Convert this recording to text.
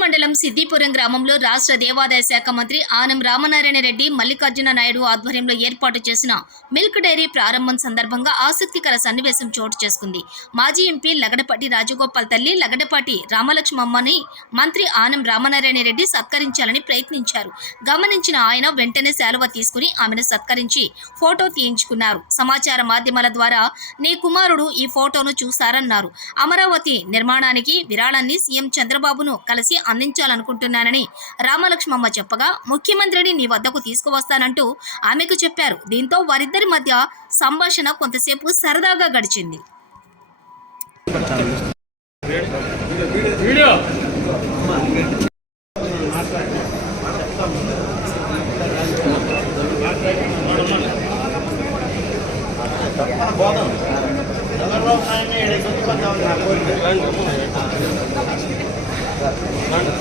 మండలం సిద్దిపురం గ్రామంలో రాష్ట్ర దేవాదాయ శాఖ మంత్రి ఆనం రామనారాయణ రెడ్డి మల్లికార్జున నాయుడు ఆధ్వర్యంలో ఏర్పాటు చేసిన మిల్క్ డైరీ ప్రారంభం సందర్భంగా ఆసక్తికర సన్నివేశం చోటు చేసుకుంది. మాజీ ఎంపీ లగడపాటి రాజగోపాల్ తల్లి లగడపాటి రామలక్ష్మమ్మని మంత్రి ఆనం రామనారాయణ రెడ్డి సత్కరించాలని ప్రయత్నించారు. గమనించిన ఆయన వెంటనే శాలువ తీసుకుని ఆమెను సత్కరించి ఫోటో తీయించుకున్నారు. సమాచార మాధ్యమాల ద్వారా నీ కుమారుడు ఈ ఫోటోను చూశారన్నారు. అమరావతి నిర్మాణానికి విరాళాన్ని సీఎం చంద్రబాబును కలిసి అందించాలనుకుంటున్నానని రామలక్ష్మమ్మ చెప్పగా ముఖ్యమంత్రిని నీ వద్దకు తీసుకువస్తానంటూ ఆమెకు చెప్పారు. దీంతో వారిద్దరి మధ్య సంభాషణ కొంతసేపు సరదాగా గడిచింది. చంద్రబాబు నాయుడు ఏడు ఇబ్బంది Thank.